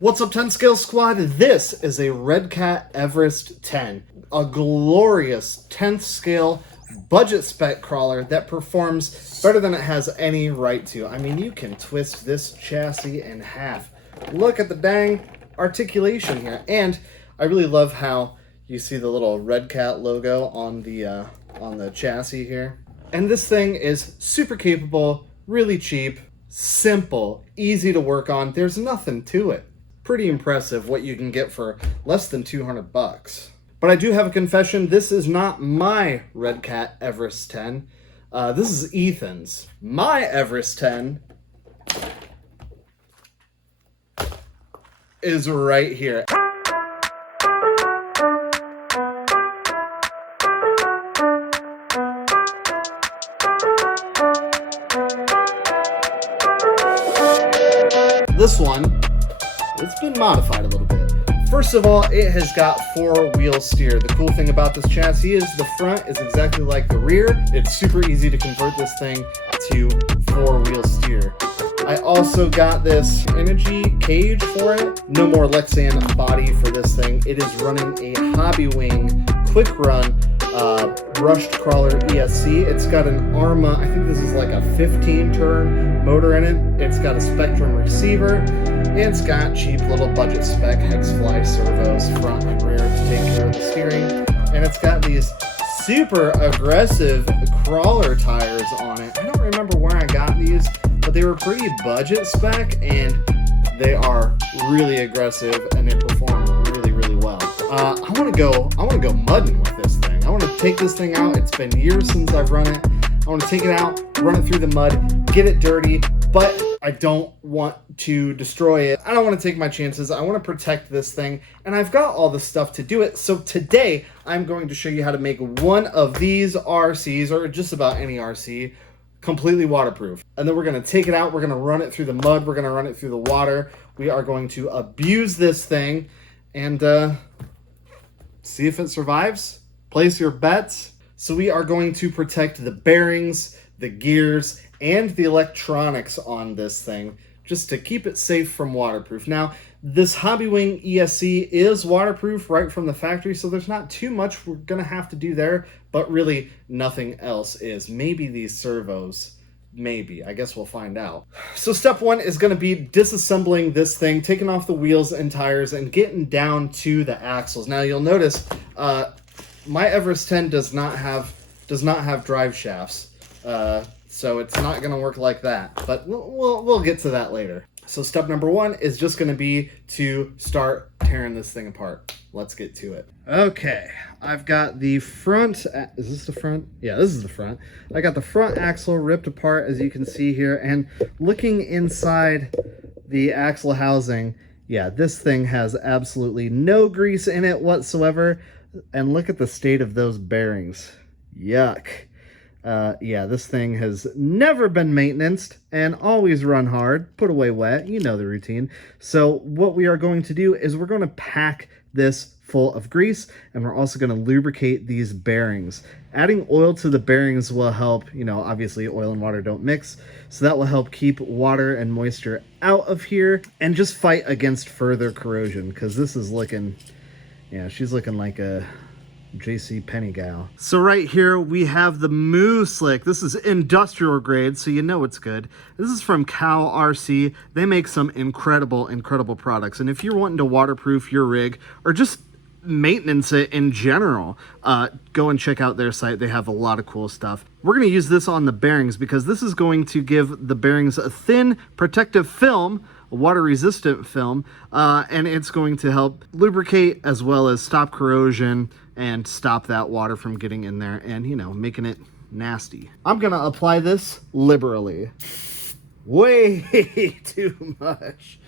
What's up, 10 Scale Squad? This is a Redcat Everest 10, a glorious 10th scale budget spec crawler that performs better than it has any right to. I mean, you can twist this chassis in half. Look at the dang articulation here, and I really love how you see the little Redcat logo on the chassis here. And this thing is super capable, really cheap, simple, easy to work on. There's nothing to it. Pretty impressive what you can get for less than 200 bucks. But I do have a confession. This is not my Redcat Everest 10. This is Ethan's. My Everest 10 is right here. This one, it's been modified a little bit. First of all, it has got 4-wheel steer. The cool thing about this chassis is the front is exactly like the rear. It's super easy to convert this thing to 4-wheel steer. I also got this energy cage for it. No more Lexan body for this thing. It is running a Hobbywing quick run brushed crawler ESC. It's got an Arma, I think this is like a 15-turn motor in it. It's got a Spectrum receiver. And it's got cheap little budget spec Hexfly servos front and rear to take care of the steering. And it's got these super aggressive crawler tires on it. I don't remember where I got these, but they were pretty budget spec and they are really aggressive and they perform really, really well. I want to go mudding with this thing. I want to take this thing out. It's been years since I've run it. I want to take it out, run it through the mud, get it dirty, but I don't want to destroy it. I don't want to take my chances. I want to protect this thing, and I've got all the stuff to do it. So today, I'm going to show you how to make one of these RCs, or just about any RC, completely waterproof. And then we're going to take it out, we're going to run it through the mud, we're going to run it through the water. We are going to abuse this thing, and see if it survives. Place your bets. So we are going to protect the bearings, the gears, and the electronics on this thing just to keep it safe from waterproof. Now, this Hobbywing ESC is waterproof right from the factory, so there's not too much we're going to have to do there, but really nothing else is. Maybe these servos. Maybe. I guess we'll find out. So step one is going to be disassembling this thing, taking off the wheels and tires, and getting down to the axles. Now, you'll notice my Everest 10 does not have drive shafts. So it's not going to work like that, but we'll get to that later. So step number one is just going to be to start tearing this thing apart. Let's get to it. Okay, I've got the front, is this the front? Yeah, this is the front. I got the front axle ripped apart, as you can see here, and looking inside the axle housing, yeah, this thing has absolutely no grease in it whatsoever, and look at the state of those bearings. Yuck. Yeah, this thing has never been maintained and always run hard, put away wet, you know the routine. So what we are going to do is we're going to pack this full of grease, and we're also going to lubricate these bearings. Adding oil to the bearings will help, you know, obviously oil and water don't mix, so that will help keep water and moisture out of here and just fight against further corrosion, because this is looking, yeah, she's looking like a JC Penney gal. So right here we have the Moo Slick. This is industrial grade, so you know it's good. This is from Cal RC. They make some incredible products. And if you're wanting to waterproof your rig or just maintenance it in general, go and check out their site. They have a lot of cool stuff. We're going to use this on the bearings because this is going to give the bearings a thin protective film, a water-resistant film, and it's going to help lubricate as well as stop corrosion and stop that water from getting in there and, you know, making it nasty. I'm going to apply this liberally. Way too much.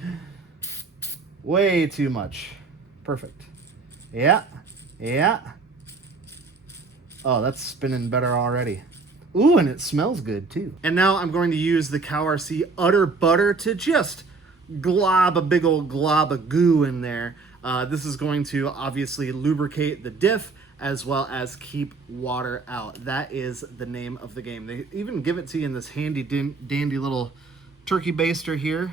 Way too much. Perfect. Yeah. Yeah. Oh, that's spinning better already. Ooh, and it smells good too. And now I'm going to use the Cow RC Utter Butter to just glob a big old glob of goo in there. This is going to obviously lubricate the diff as well as keep water out. That is the name of the game. They even give it to you in this handy dandy little turkey baster here.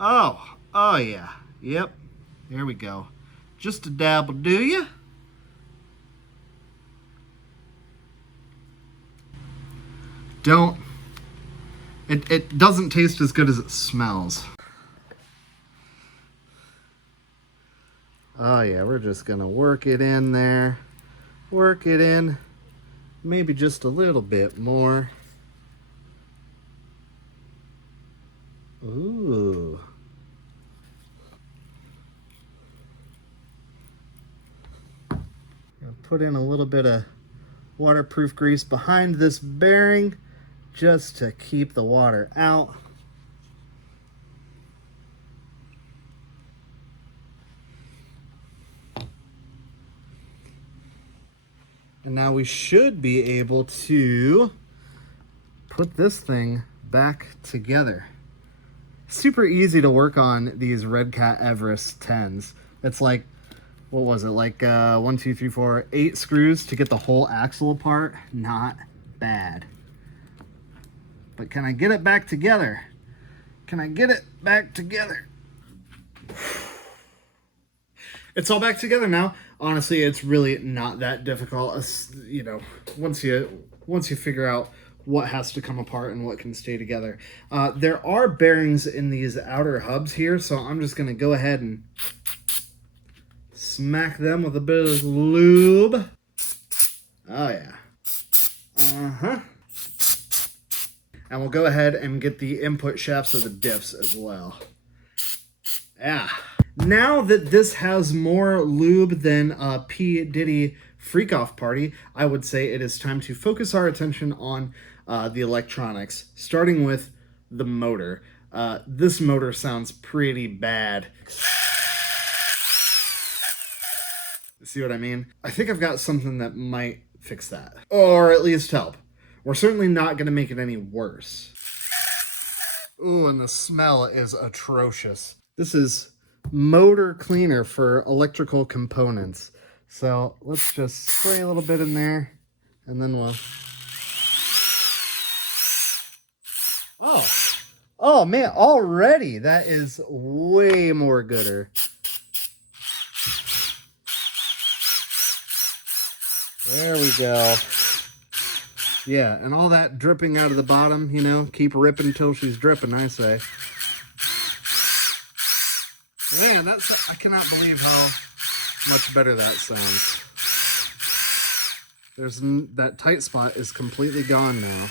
Oh yeah. Yep. There we go. Just a dabble, do ya? Don't. It doesn't taste as good as it smells. Oh yeah, we're just gonna work it in there. Work it in. Maybe just a little bit more. Ooh. Put in a little bit of waterproof grease behind this bearing just to keep the water out. And now we should be able to put this thing back together. Super easy to work on these Redcat Everest 10s. It's like, what was it, like 1, 2, 3, 4, 8 screws to get the whole axle apart. Not bad. But can I get it back together? Can I get it back together? It's all back together now. Honestly, it's really not that difficult. You know, once you figure out what has to come apart and what can stay together. There are bearings in these outer hubs here, so I'm just going to go ahead and smack them with a bit of lube. Oh yeah. Uh-huh. And we'll go ahead and get the input shafts of the diffs as well. Yeah. Now that this has more lube than a P. Diddy freak-off party, I would say it is time to focus our attention on the electronics, starting with the motor. This motor sounds pretty bad. See what I mean? I think I've got something that might fix that, or at least help. We're certainly not going to make it any worse. Ooh, and the smell is atrocious. This is motor cleaner for electrical components. So let's just spray a little bit in there, and then we'll... Oh man, already that is way more gooder. There we go. Yeah, and all that dripping out of the bottom, you know, keep ripping until she's dripping, I say. Man, I cannot believe how much better that sounds. That tight spot is completely gone now.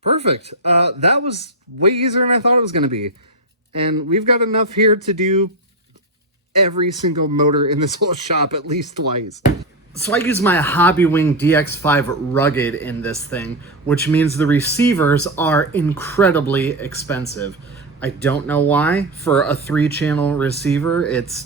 Perfect. That was way easier than I thought it was going to be. And we've got enough here to do every single motor in this whole shop at least twice. So I use my Hobbywing DX5 Rugged in this thing, which means the receivers are incredibly expensive. I don't know why. For a 3-channel receiver, it's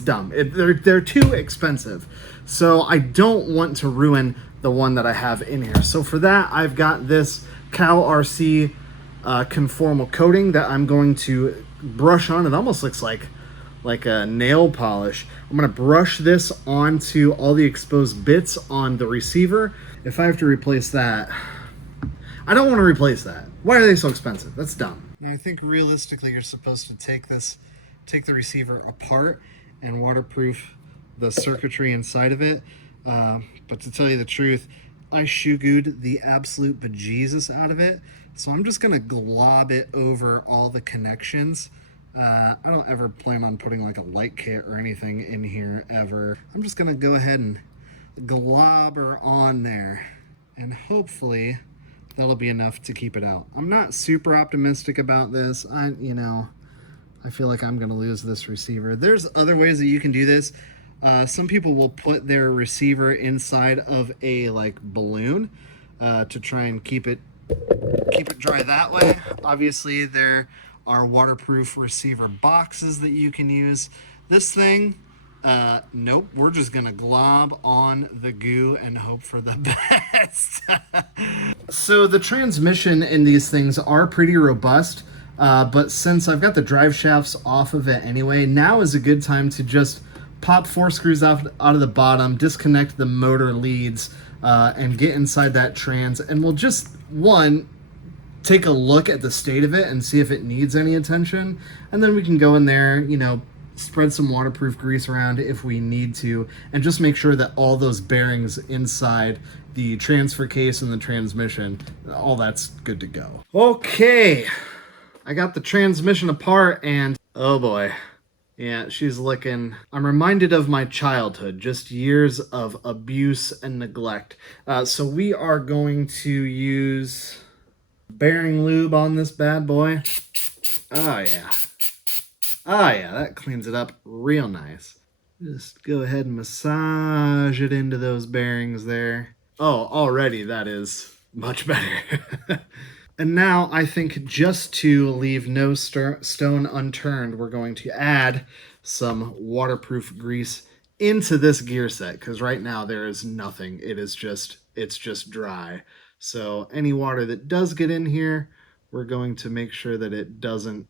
dumb. They're too expensive. So I don't want to ruin the one that I have in here. So for that, I've got this Cow RC conformal coating that I'm going to brush on. It almost looks like a nail polish. I'm gonna brush this onto all the exposed bits on the receiver. If I have to replace that, I don't want to replace that. Why are they so expensive? That's dumb. Now I think realistically you're supposed to take the receiver apart and waterproof the circuitry inside of it. But to tell you the truth, I shoe-gooed the absolute bejesus out of it. So I'm just gonna glob it over all the connections. I don't ever plan on putting like a light kit or anything in here ever. I'm just gonna go ahead and glob her on there, and hopefully that'll be enough to keep it out. I'm not super optimistic about this. I feel like I'm gonna lose this receiver. There's other ways that you can do this. Some people will put their receiver inside of a like balloon to try and keep it dry that way. Obviously there are waterproof receiver boxes that you can use. This thing, nope, we're just gonna glob on the goo and hope for the best. So the transmission in these things are pretty robust, but since I've got the drive shafts off of it anyway, now is a good time to just pop 4 screws out of the bottom, disconnect the motor leads, and get inside that trans, and we'll just, take a look at the state of it and see if it needs any attention. And then we can go in there, you know, spread some waterproof grease around if we need to, and just make sure that all those bearings inside the transfer case and the transmission, all that's good to go. Okay, I got the transmission apart and oh boy. Yeah, she's looking... I'm reminded of my childhood, just years of abuse and neglect. So we are going to use bearing lube on this bad boy. Oh yeah. Oh yeah, that cleans it up real nice. Just go ahead and massage it into those bearings there. Oh, already that is much better. And now I think just to leave no stone unturned, we're going to add some waterproof grease into this gear set, because right now there is nothing. It's just dry. So any water that does get in here, we're going to make sure that it doesn't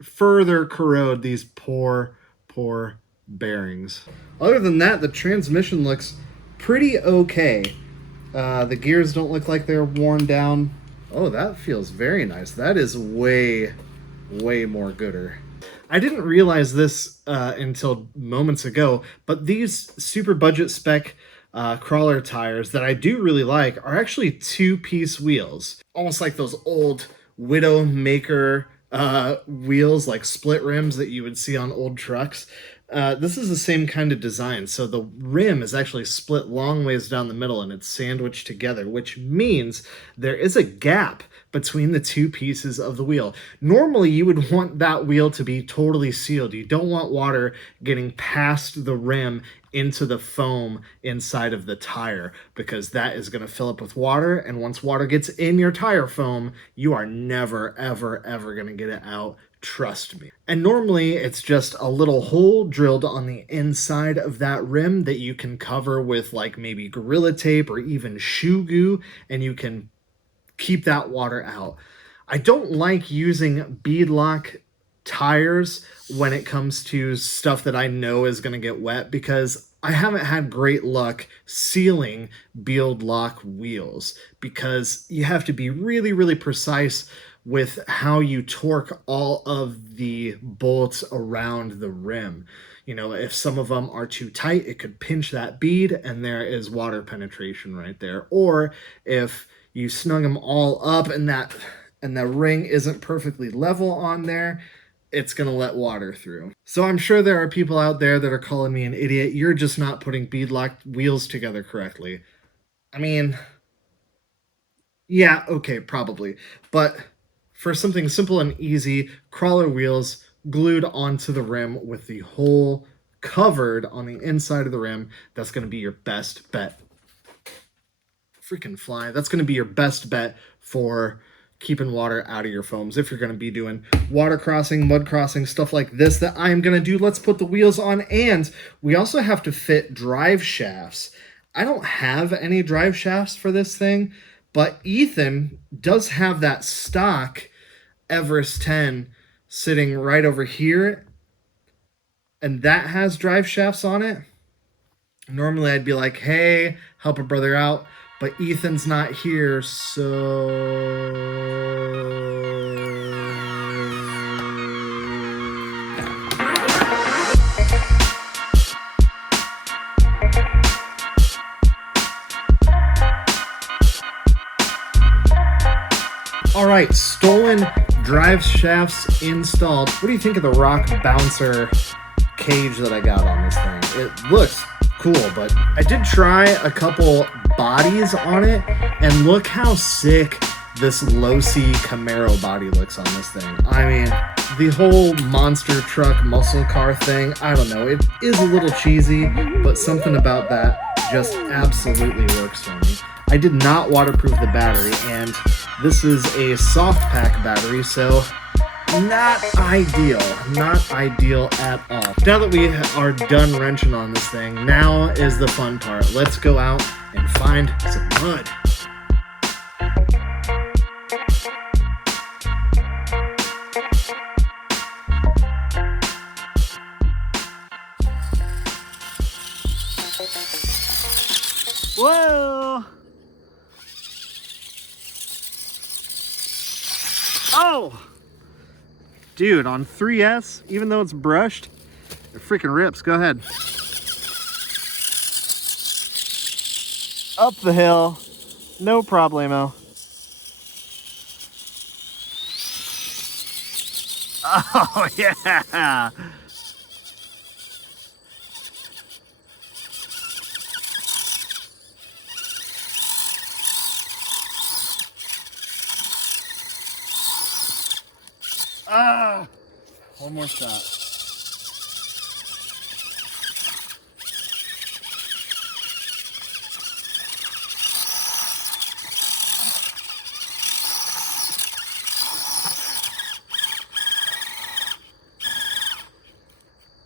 further corrode these poor bearings. Other than that, the transmission looks pretty okay. The gears don't look like they're worn down. Oh, that feels very nice. That is way more gooder. I didn't realize this until moments ago, but these super budget spec crawler tires that I do really like are actually 2-piece wheels. Almost like those old Widowmaker wheels, like split rims that you would see on old trucks. This is the same kind of design. So the rim is actually split long ways down the middle and it's sandwiched together, which means there is a gap between the 2 pieces of the wheel. Normally, you would want that wheel to be totally sealed. You don't want water getting past the rim into the foam inside of the tire, because that is going to fill up with water. And once water gets in your tire foam, you are never, ever going to get it out. Trust me. And normally it's just a little hole drilled on the inside of that rim that you can cover with like maybe Gorilla Tape or even shoe goo, and you can keep that water out. I don't like using beadlock tires when it comes to stuff that I know is going to get wet, because I haven't had great luck sealing beadlock wheels, because you have to be really precise with how you torque all of the bolts around the rim. You know, if some of them are too tight, it could pinch that bead and there is water penetration right there. Or if you snug them all up and the ring isn't perfectly level on there, it's going to let water through. So I'm sure there are people out there that are calling me an idiot. You're just not putting beadlock wheels together correctly. I mean, yeah, okay, probably. But for something simple and easy, crawler wheels glued onto the rim with the hole covered on the inside of the rim, that's going to be your best bet. Freaking fly. That's going to be your best bet for keeping water out of your foams if you're going to be doing water crossing, mud crossing, stuff like this that I'm going to do. Let's put the wheels on, and we also have to fit drive shafts. I don't have any drive shafts for this thing, but Ethan does have that stock Everest 10 sitting right over here, and that has drive shafts on it. Normally I'd be like, hey, help a brother out, but Ethan's not here, so... All right, stolen drive shafts installed. What do you think of the rock bouncer cage that I got on this thing? It looks cool, but I did try a couple bodies on it, and look how sick this low-C Camaro body looks on this thing. I mean, the whole monster truck muscle car thing, I don't know, it is a little cheesy, but something about that just absolutely works for me. I did not waterproof the battery, and this is a soft pack battery, so not ideal at all. Now that we are done wrenching on this thing, now is the fun part. Let's go out and find some mud. Whoa! Oh! Dude, on 3S, even though it's brushed, it freaking rips. Go ahead. Up the hill. No problemo. Oh, yeah! Ah! One more shot.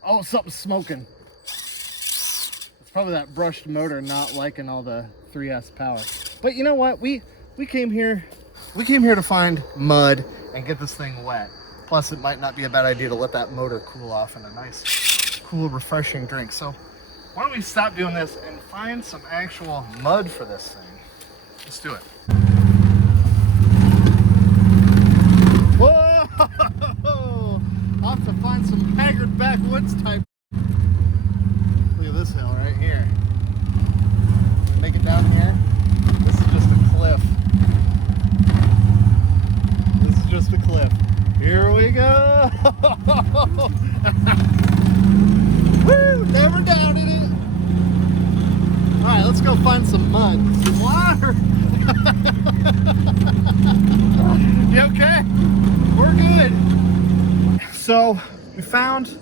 Oh, something's smoking. It's probably that brushed motor not liking all the 3S power. But you know what? We came here to find mud and get this thing wet. Plus, it might not be a bad idea to let that motor cool off in a nice, cool, refreshing drink. So why don't we stop doing this and find some actual mud for this thing? Let's do it. Whoa! I'll have to find some haggard backwoods type. Look at this hill right here. Can we make it down here? This is just a cliff. This is just a cliff. Here we go! Woo! Never doubted it! Alright, let's go find some mud. Some water! You okay? We're good. So, we found,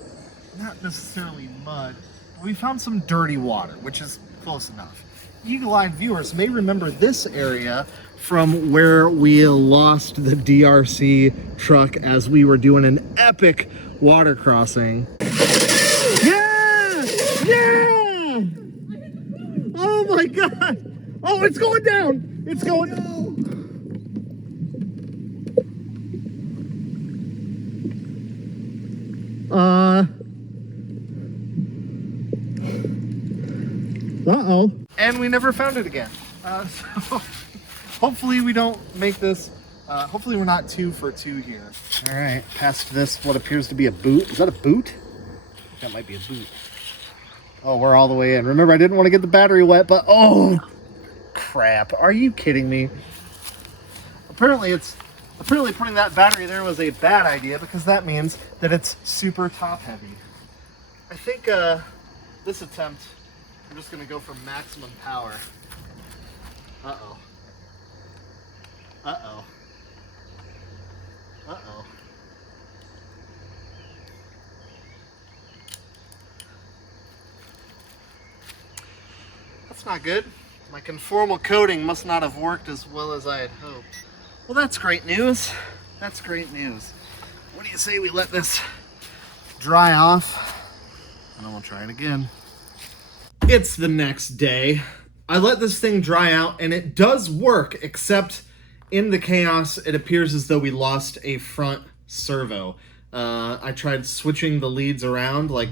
not necessarily mud, but we found some dirty water, which is close enough. Eagle-eyed viewers may remember this area from where we lost the DRC truck as we were doing an epic water crossing. Yeah! Yeah! Oh my God! Oh, it's going down! It's going down! Uh-oh. And we never found it again. So hopefully we don't make this, hopefully we're not 2 for 2 here. All right, past this, what appears to be a boot. Is that a boot? That might be a boot. Oh, we're all the way in. Remember, I didn't want to get the battery wet, but oh, crap. Are you kidding me? Apparently putting that battery there was a bad idea because that means that it's super top heavy. I think this attempt, I'm just gonna go for maximum power. Uh-oh. Uh-oh. Uh-oh. That's not good. My conformal coating must not have worked as well as I had hoped. Well, that's great news. That's great news. What do you say we let this dry off? And then we'll try it again. It's the next day. I let this thing dry out and it does work, except in the chaos, it appears as though we lost a front servo. I tried switching the leads around, like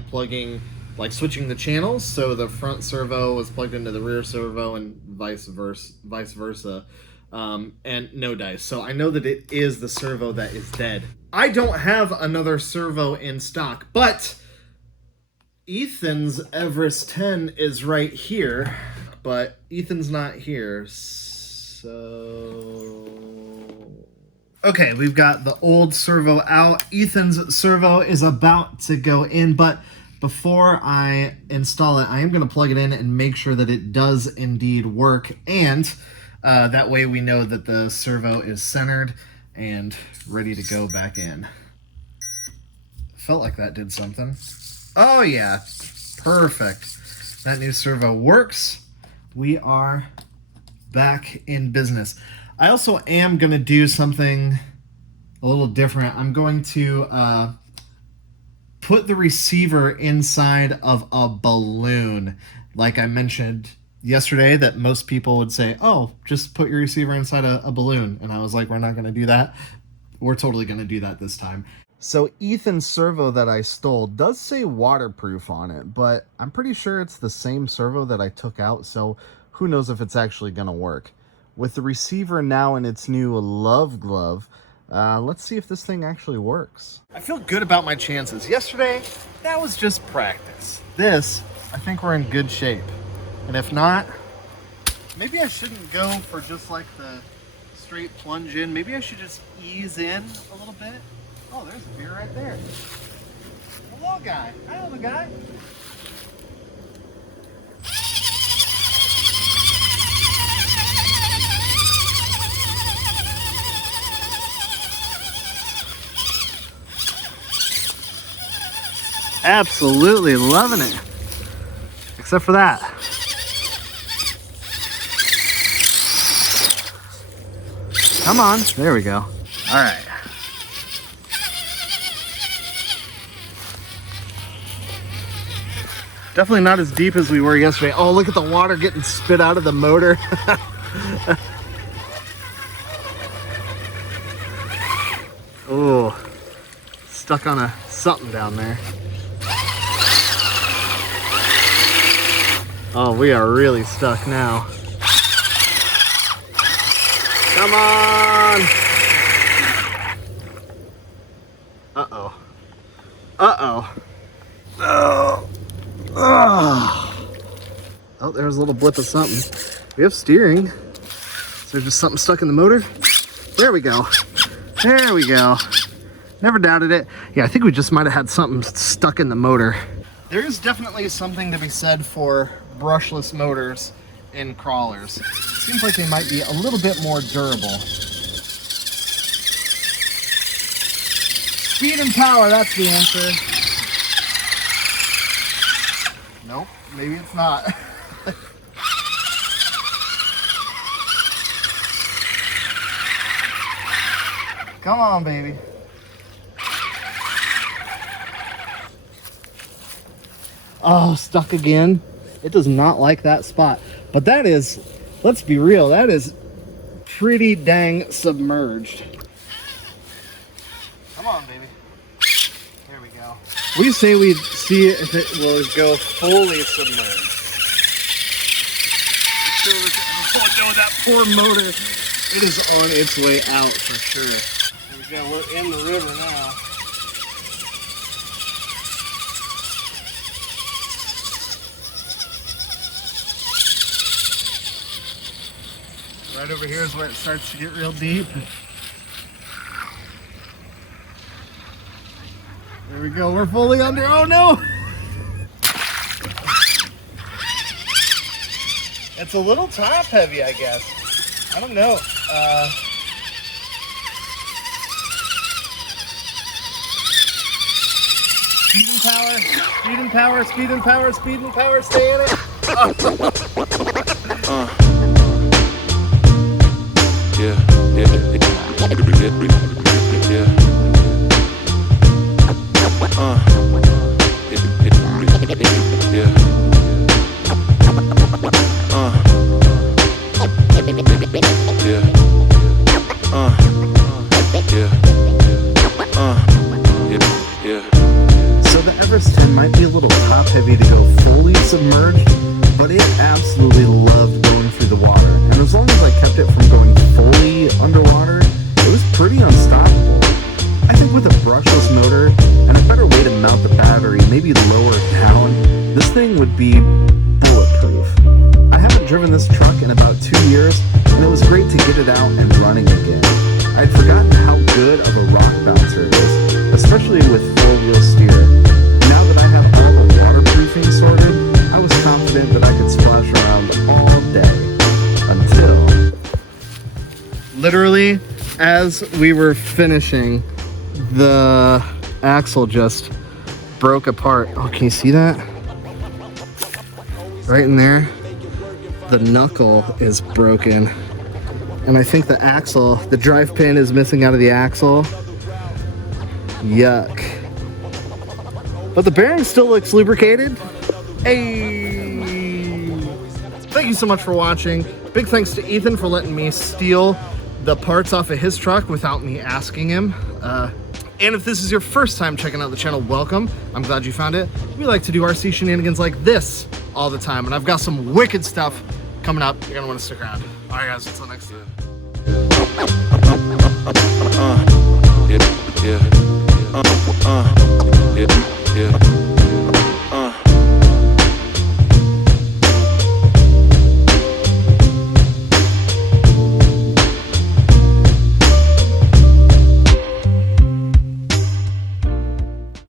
switching the channels, so the front servo was plugged into the rear servo and vice versa. And no dice. So I know that it is the servo that is dead. I don't have another servo in stock, but Ethan's Everest 10 is right here, but Ethan's not here, so... Okay, we've got the old servo out. Ethan's servo is about to go in, but before I install it, I am going to plug it in and make sure that it does indeed work, and that way we know that the servo is centered and ready to go back in. Felt like that did something. Oh yeah, perfect. That new servo works. We are back in business. I also am going to do something a little different. I'm going to put the receiver inside of a balloon. Like I mentioned yesterday, that most people would say, oh, just put your receiver inside a balloon. And I was like, we're not going to do that. We're totally going to do that this time. So Ethan's servo that I stole does say waterproof on it, but I'm pretty sure it's the same servo that I took out, so who knows if it's actually going to work. With the receiver now in its new love glove, Let's see if this thing actually works. I feel good about my chances. Yesterday, that was just practice. This, I think we're in good shape. And if not, maybe I shouldn't go for just like the straight plunge in. Maybe I should just ease in a little bit. Oh, there's a deer right there. Hello, guy. Hi, little guy. Absolutely loving it. Except for that. Come on. There we go. All right. Definitely not as deep as we were yesterday. Oh, look at the water getting spit out of the motor. Oh, stuck on something down there. Oh, we are really stuck now. Come on! Uh-oh. Uh-oh. Oh. Oh, there's a little blip of something. We have steering. Is there just something stuck in the motor? There we go. There we go. Never doubted it. Yeah, I think we just might have had something stuck in the motor. There is definitely something to be said for brushless motors in crawlers. Seems like they might be a little bit more durable. Speed and power, that's the answer. Nope, maybe it's not. Come on, baby. Oh, stuck again. It does not like that spot. But that is, let's be real, that is pretty dang submerged. Come on, baby. There we go. We say we'd see it if it will go fully submerged. Oh no, that poor motor. It is on its way out for sure. There we go, we're in the river now. Right over here is where it starts to get real deep. There we go, we're fully under. Oh no! It's a little top heavy, I guess. I don't know. Speed and power, speed and power, speed and power, speed and power, stay in it. So the Everest 10 might be a little top heavy to go fully submerged, but it absolutely loved going through the water. And as long as I kept it from going fully underwater, it was pretty unstoppable. I think with a brushless motor and a better way to mount the battery, maybe lower down, this thing would be bulletproof. I haven't driven this truck in about 2 years, and it was great to get it out and running again. I'd forgotten how good of a rock bouncer it is, especially with four-wheel steer. Now that I have all the waterproofing sorted, I was confident that I could splash around all day. Until... literally, as we were finishing, the axle just broke apart. Oh, can you see that? Right in there, the knuckle is broken. And I think the axle, the drive pin is missing out of the axle. Yuck. But the bearing still looks lubricated. Hey! Thank you so much for watching. Big thanks to Ethan for letting me steal the parts off of his truck without me asking him. And if this is your first time checking out the channel, welcome. I'm glad you found it. We like to do RC shenanigans like this all the time, and I've got some wicked stuff coming up. You're gonna want to stick around. All right, guys, until next time. Yeah, yeah.